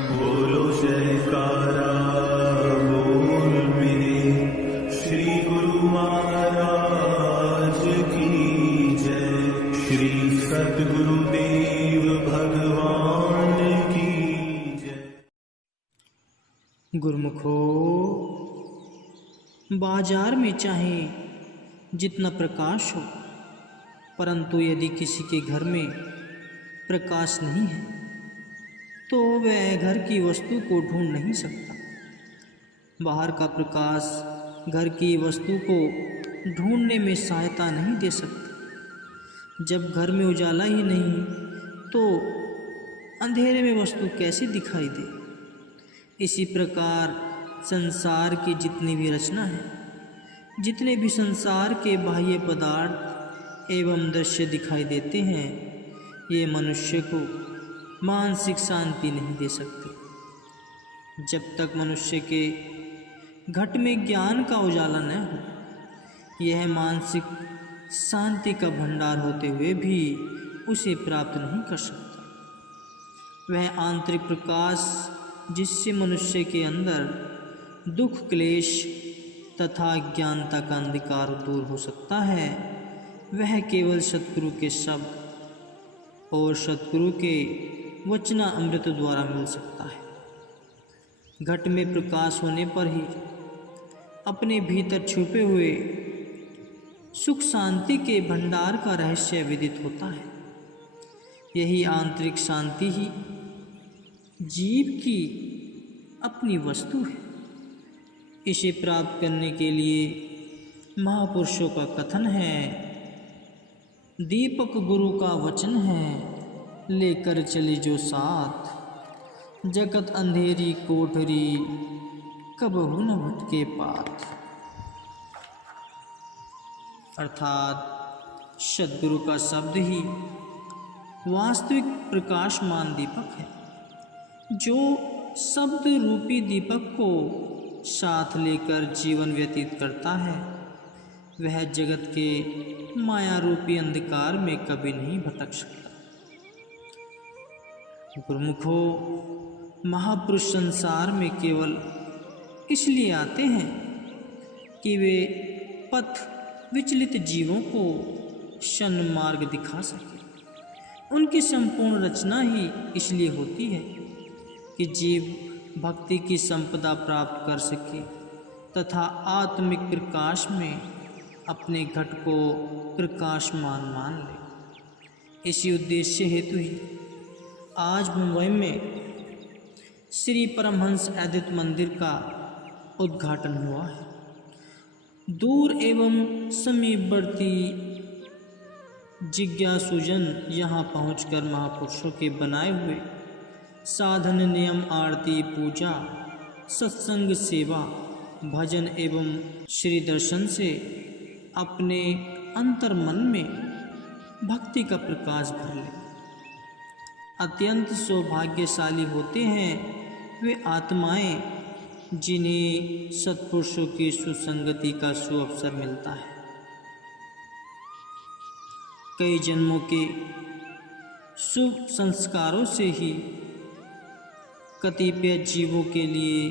बोलो जयकारा बोल मेरे श्री गुरु महाराज की जय। श्री सद्गुरुदेव भगवान की जय। गुरुमुखो, बाजार में चाहे जितना प्रकाश हो, परंतु यदि किसी के घर में प्रकाश नहीं है तो वह घर की वस्तु को ढूंढ नहीं सकता। बाहर का प्रकाश घर की वस्तु को ढूंढने में सहायता नहीं दे सकता। जब घर में उजाला ही नहीं तो अंधेरे में वस्तु कैसे दिखाई दे। इसी प्रकार संसार की जितनी भी रचना है, जितने भी संसार के बाह्य पदार्थ एवं दृश्य दिखाई देते हैं, ये मनुष्य को मानसिक शांति नहीं दे सकते। जब तक मनुष्य के घट में ज्ञान का उजाला न हो, यह मानसिक शांति का भंडार होते हुए भी उसे प्राप्त नहीं कर सकता। वह आंतरिक प्रकाश जिससे मनुष्य के अंदर दुख क्लेश तथा ज्ञानता का अंधकार दूर हो सकता है, वह केवल सतगुरु के शब्द और सतगुरु के वचना अमृत द्वारा मिल सकता है। घट में प्रकाश होने पर ही अपने भीतर छुपे हुए सुख शांति के भंडार का रहस्य विदित होता है। यही आंतरिक शांति ही जीव की अपनी वस्तु है। इसे प्राप्त करने के लिए महापुरुषों का कथन है, दीपक गुरु का वचन है, लेकर चले जो साथ, जगत अंधेरी कोठरी कबहु न भटके पाथ। अर्थात सद्गुरु का शब्द ही वास्तविक प्रकाशमान दीपक है, जो शब्द रूपी दीपक को साथ लेकर जीवन व्यतीत करता है। वह जगत के माया रूपी अंधकार में कभी नहीं भटक सकता। गुरुमुखो, महापुरुष संसार में केवल इसलिए आते हैं कि वे पथ विचलित जीवों को सन्मार्ग दिखा सके। उनकी संपूर्ण रचना ही इसलिए होती है कि जीव भक्ति की संपदा प्राप्त कर सके तथा आत्मिक प्रकाश में अपने घट को प्रकाशमान मान ले। इसी उद्देश्य हेतु ही आज मुंबई में श्री परमहंस अद्वैत मंदिर का उद्घाटन हुआ है। दूर एवं समीपवर्ती जिज्ञासुजन यहाँ पहुंचकर महापुरुषों के बनाए हुए साधन नियम आरती पूजा सत्संग सेवा भजन एवं श्री दर्शन से अपने अंतर मन में भक्ति का प्रकाश भर ले। अत्यंत सौभाग्यशाली होते हैं वे आत्माएं जिन्हें सत्पुरुषों की सुसंगति का सुअवसर मिलता है। कई जन्मों के शुभ संस्कारों से ही कतिपय जीवों के लिए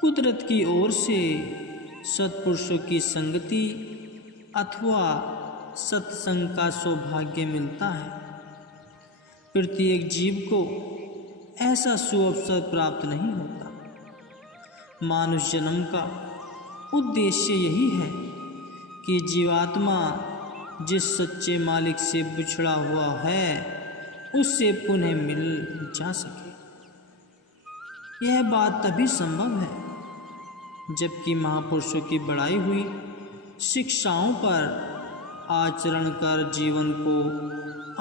कुदरत की ओर से सत्पुरुषों की संगति अथवा सत्संग का सौभाग्य मिलता है। प्रत्येक जीव को ऐसा सुअवसर प्राप्त नहीं होता। मानुष जन्म का उद्देश्य यही है कि जीवात्मा जिस सच्चे मालिक से बिछड़ा हुआ है उससे पुनः मिल जा सके। यह बात तभी संभव है जबकि महापुरुषों की बढ़ाई हुई शिक्षाओं पर आचरण कर जीवन को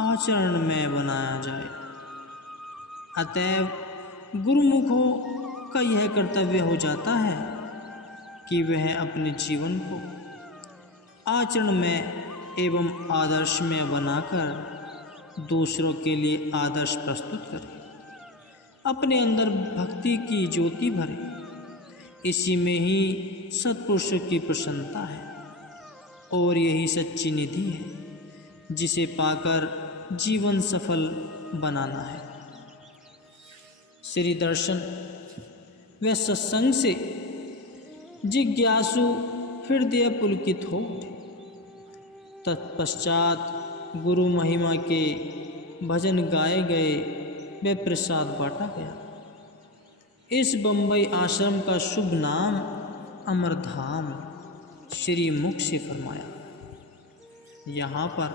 आचरण में बनाया जाए। अतएव गुरुमुखों का यह कर्तव्य हो जाता है कि वह अपने जीवन को आचरण में एवं आदर्श में बनाकर दूसरों के लिए आदर्श प्रस्तुत करें, अपने अंदर भक्ति की ज्योति भरे। इसी में ही सत्पुरुषों की प्रसन्नता है और यही सच्ची निधि है जिसे पाकर जीवन सफल बनाना है। श्री दर्शन व सत्संग से जिज्ञासु हृदय पुलकित हो उठे। तत्पश्चात गुरु महिमा के भजन गाए गए व प्रसाद बांटा गया। इस बम्बई आश्रम का शुभ नाम अमरधाम श्री मुख से फरमाया। यहाँ पर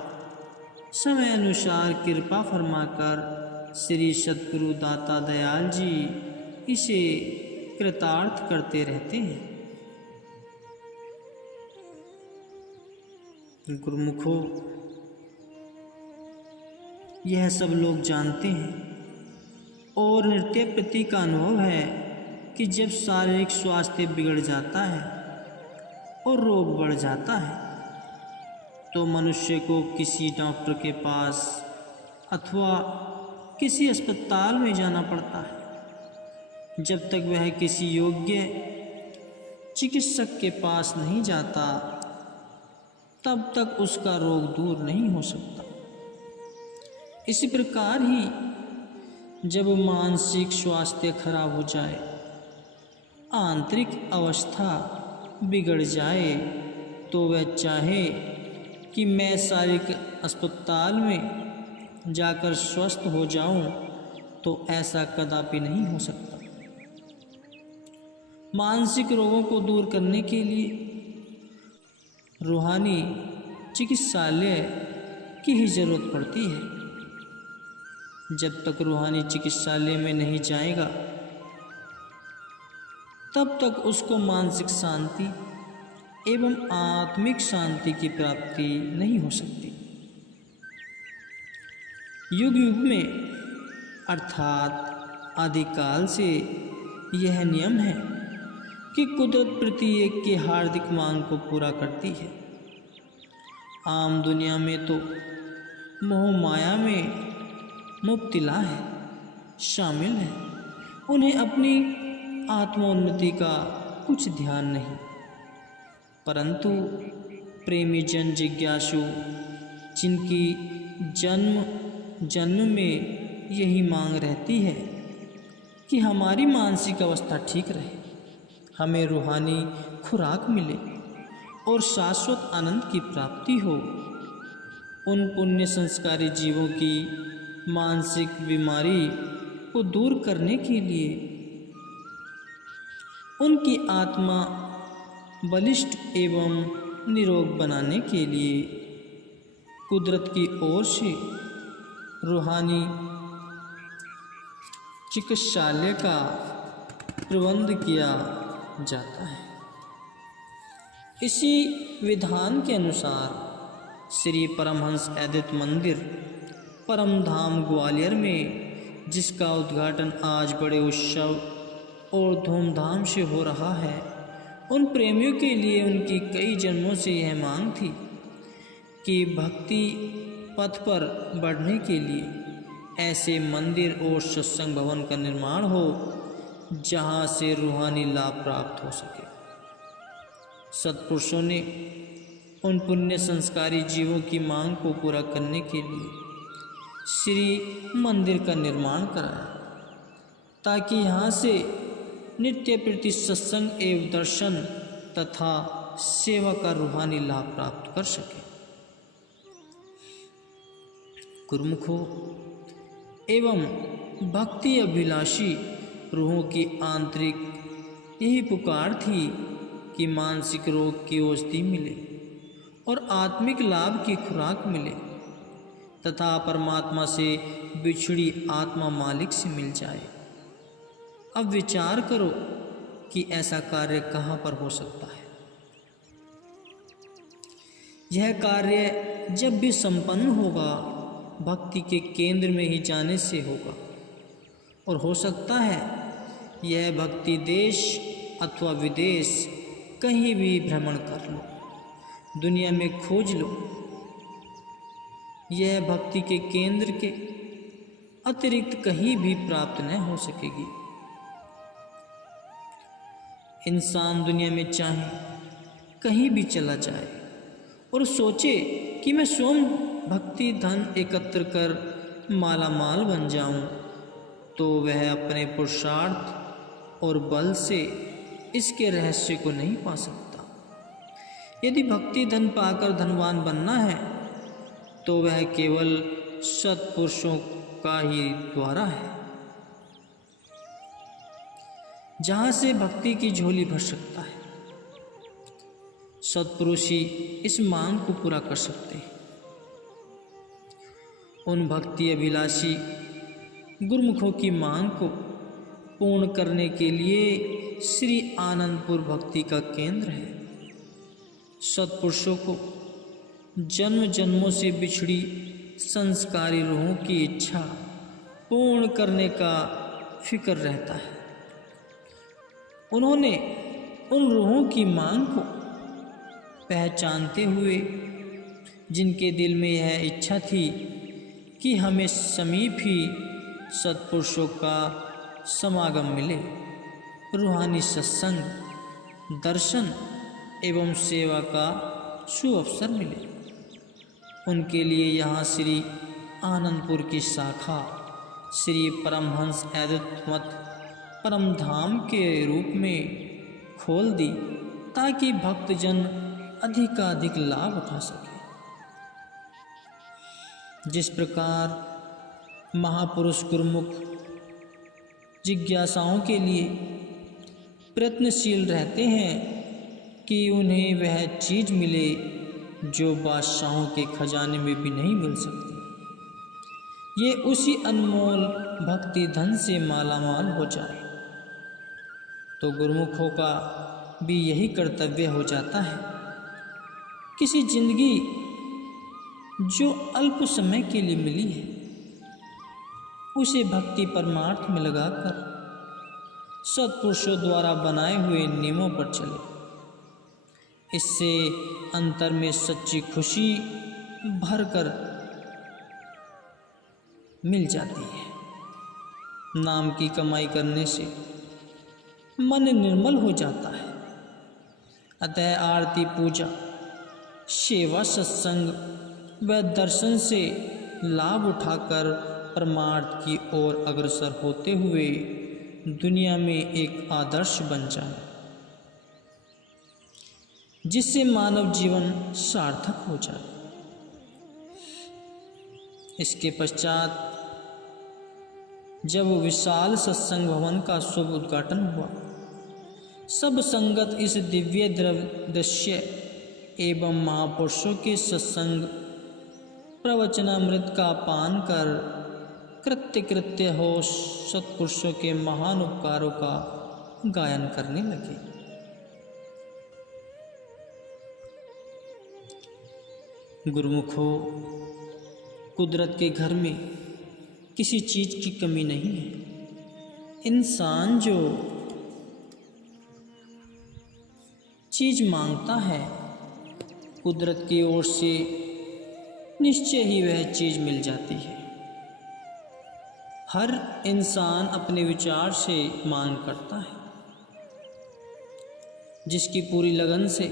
समय अनुसार कृपा फरमाकर श्री सद्गुरु दाता दयाल जी इसे कृतार्थ करते रहते हैं। गुरुमुखो, यह सब लोग जानते हैं और नृत्य प्रति का अनुभव है कि जब शारीरिक स्वास्थ्य बिगड़ जाता है और रोग बढ़ जाता है तो मनुष्य को किसी डॉक्टर के पास अथवा किसी अस्पताल में जाना पड़ता है। जब तक वह किसी योग्य चिकित्सक के पास नहीं जाता तब तक उसका रोग दूर नहीं हो सकता। इसी प्रकार ही जब मानसिक स्वास्थ्य खराब हो जाए, आंतरिक अवस्था बिगड़ जाए तो वह चाहे कि मैं शारीरिक अस्पताल में जाकर स्वस्थ हो जाऊं तो ऐसा कदापि नहीं हो सकता। मानसिक रोगों को दूर करने के लिए रूहानी चिकित्सालय की ही जरूरत पड़ती है। जब तक रूहानी चिकित्सालय में नहीं जाएगा तब तक उसको मानसिक शांति एवं आत्मिक शांति की प्राप्ति नहीं हो सकती। युग युग में अर्थात आदिकाल से यह नियम है कि कुदरत प्रत्येक की हार्दिक मांग को पूरा करती है। आम दुनिया में तो मोह माया में मुब्तला है, शामिल है। उन्हें अपनी आत्मोन्नति का कुछ ध्यान नहीं, परंतु प्रेमी जन जिज्ञासु जिनकी जन्म जन्म में यही मांग रहती है कि हमारी मानसिक अवस्था ठीक रहे, हमें रूहानी खुराक मिले और शाश्वत आनंद की प्राप्ति हो, उन पुण्य संस्कारी जीवों की मानसिक बीमारी को दूर करने के लिए, उनकी आत्मा बलिष्ठ एवं निरोग बनाने के लिए कुदरत की ओर से रूहानी चिकित्सालय का प्रबंध किया जाता है। इसी विधान के अनुसार श्री परमहंस अद्वैत मंदिर परमधाम ग्वालियर में, जिसका उद्घाटन आज बड़े उत्सव और धूमधाम से हो रहा है, उन प्रेमियों के लिए उनकी कई जन्मों से यह मांग थी कि भक्ति पथ पर बढ़ने के लिए ऐसे मंदिर और सत्संग भवन का निर्माण हो जहाँ से रूहानी लाभ प्राप्त हो सके। सत्पुरुषों ने उन पुण्य संस्कारी जीवों की मांग को पूरा करने के लिए श्री मंदिर का निर्माण कराया, ताकि यहाँ से नित्य प्रति सत्संग एवं दर्शन तथा सेवा का रूहानी लाभ प्राप्त कर सके। गुरुमुखों एवं भक्ति अभिलाषी रूहों की आंतरिक यही पुकार थी कि मानसिक रोग की औषधि मिले और आत्मिक लाभ की खुराक मिले तथा परमात्मा से बिछड़ी आत्मा मालिक से मिल जाए। अब विचार करो कि ऐसा कार्य कहाँ पर हो सकता है। यह कार्य जब भी संपन्न होगा भक्ति के केंद्र में ही जाने से होगा, और हो सकता है यह भक्ति देश अथवा विदेश कहीं भी भ्रमण कर लो, दुनिया में खोज लो, यह भक्ति के केंद्र के अतिरिक्त कहीं भी प्राप्त न हो सकेगी। इंसान दुनिया में चाहे कहीं भी चला जाए और सोचे कि मैं स्वयं भक्ति धन एकत्र कर माला माल बन जाऊं, तो वह अपने पुरुषार्थ और बल से इसके रहस्य को नहीं पा सकता। यदि भक्ति धन पाकर धनवान बनना है तो वह केवल सत्पुरुषों का ही द्वारा है, जहाँ से भक्ति की झोली भर सकता है। सत्पुरुष ही इस मांग को पूरा कर सकते हैं। उन भक्ति अभिलाषी गुरुमुखों की मांग को पूर्ण करने के लिए श्री आनंदपुर भक्ति का केंद्र है। सत्पुरुषों को जन्म जन्मों से बिछड़ी संस्कारी रूहों की इच्छा पूर्ण करने का फिक्र रहता है। उन्होंने उन रूहों की मांग को पहचानते हुए, जिनके दिल में यह इच्छा थी कि हमें समीप ही सत्पुरुषों का समागम मिले, रूहानी सत्संग, दर्शन एवं सेवा का सुअवसर मिले, उनके लिए यहाँ श्री आनंदपुर की शाखा श्री परमहंस अद्वैत मत परम धाम के रूप में खोल दी, ताकि भक्तजन अधिकाधिक लाभ उठा सके। जिस प्रकार महापुरुष गुरुमुख जिज्ञासाओं के लिए प्रयत्नशील रहते हैं कि उन्हें वह चीज़ मिले जो बादशाहों के खजाने में भी नहीं मिल सकती, ये उसी अनमोल भक्ति धन से मालामाल हो जाए, तो गुरुमुखों का भी यही कर्तव्य हो जाता है। किसी जिंदगी जो अल्प समय के लिए मिली है, उसे भक्ति परमार्थ में लगाकर सत्पुरुषों द्वारा बनाए हुए नियमों पर चले। इससे अंतर में सच्ची खुशी भरकर मिल जाती है। नाम की कमाई करने से मन निर्मल हो जाता है। अतः आरती, पूजा, सेवा, सत्संग व दर्शन से लाभ उठाकर परमार्थ की ओर अग्रसर होते हुए दुनिया में एक आदर्श बन जाए, जिससे मानव जीवन सार्थक हो जाए। इसके पश्चात जब विशाल सत्संग भवन का शुभ उद्घाटन हुआ, सब संगत इस दिव्य दृश्य एवं महापुरुषों के सत्संग प्रवचनामृत का पान कर कृत्य हो सत्पुरुषों के महान उपकारों का गायन करने लगे। गुरुमुखों, कुदरत के घर में किसी चीज़ की कमी नहीं है। इंसान जो चीज़ मांगता है, कुदरत की ओर से निश्चय ही वह चीज़ मिल जाती है। हर इंसान अपने विचार से मांग करता है। जिसकी पूरी लगन से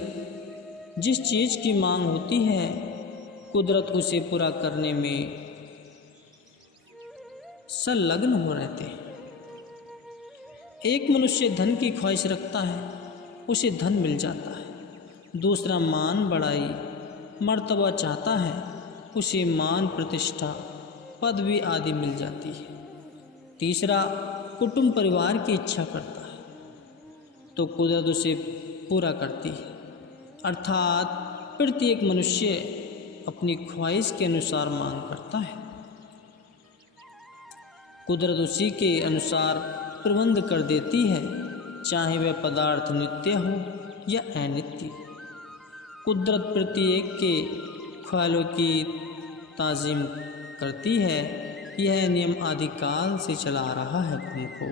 जिस चीज़ की मांग होती है, कुदरत उसे पूरा करने में संलग्न हो रहते हैं। एक मनुष्य धन की ख्वाहिश रखता है, उसे धन मिल जाता है। दूसरा मान बढ़ाई मर्तबा चाहता है, उसे मान, प्रतिष्ठा, पदवी आदि मिल जाती है। तीसरा कुटुंब परिवार की इच्छा करता है, तो कुदरत उसे पूरा करती है। अर्थात प्रत्येक मनुष्य अपनी ख्वाहिश के अनुसार मांग करता है। कुदरत उसी के अनुसार प्रबंध कर देती है, चाहे वह पदार्थ नित्य हो या अनित्य। कुदरत प्रत्येक के ख्यालों की ताज़ीम करती है। यह नियम आदिकाल से चला आ रहा है। हमको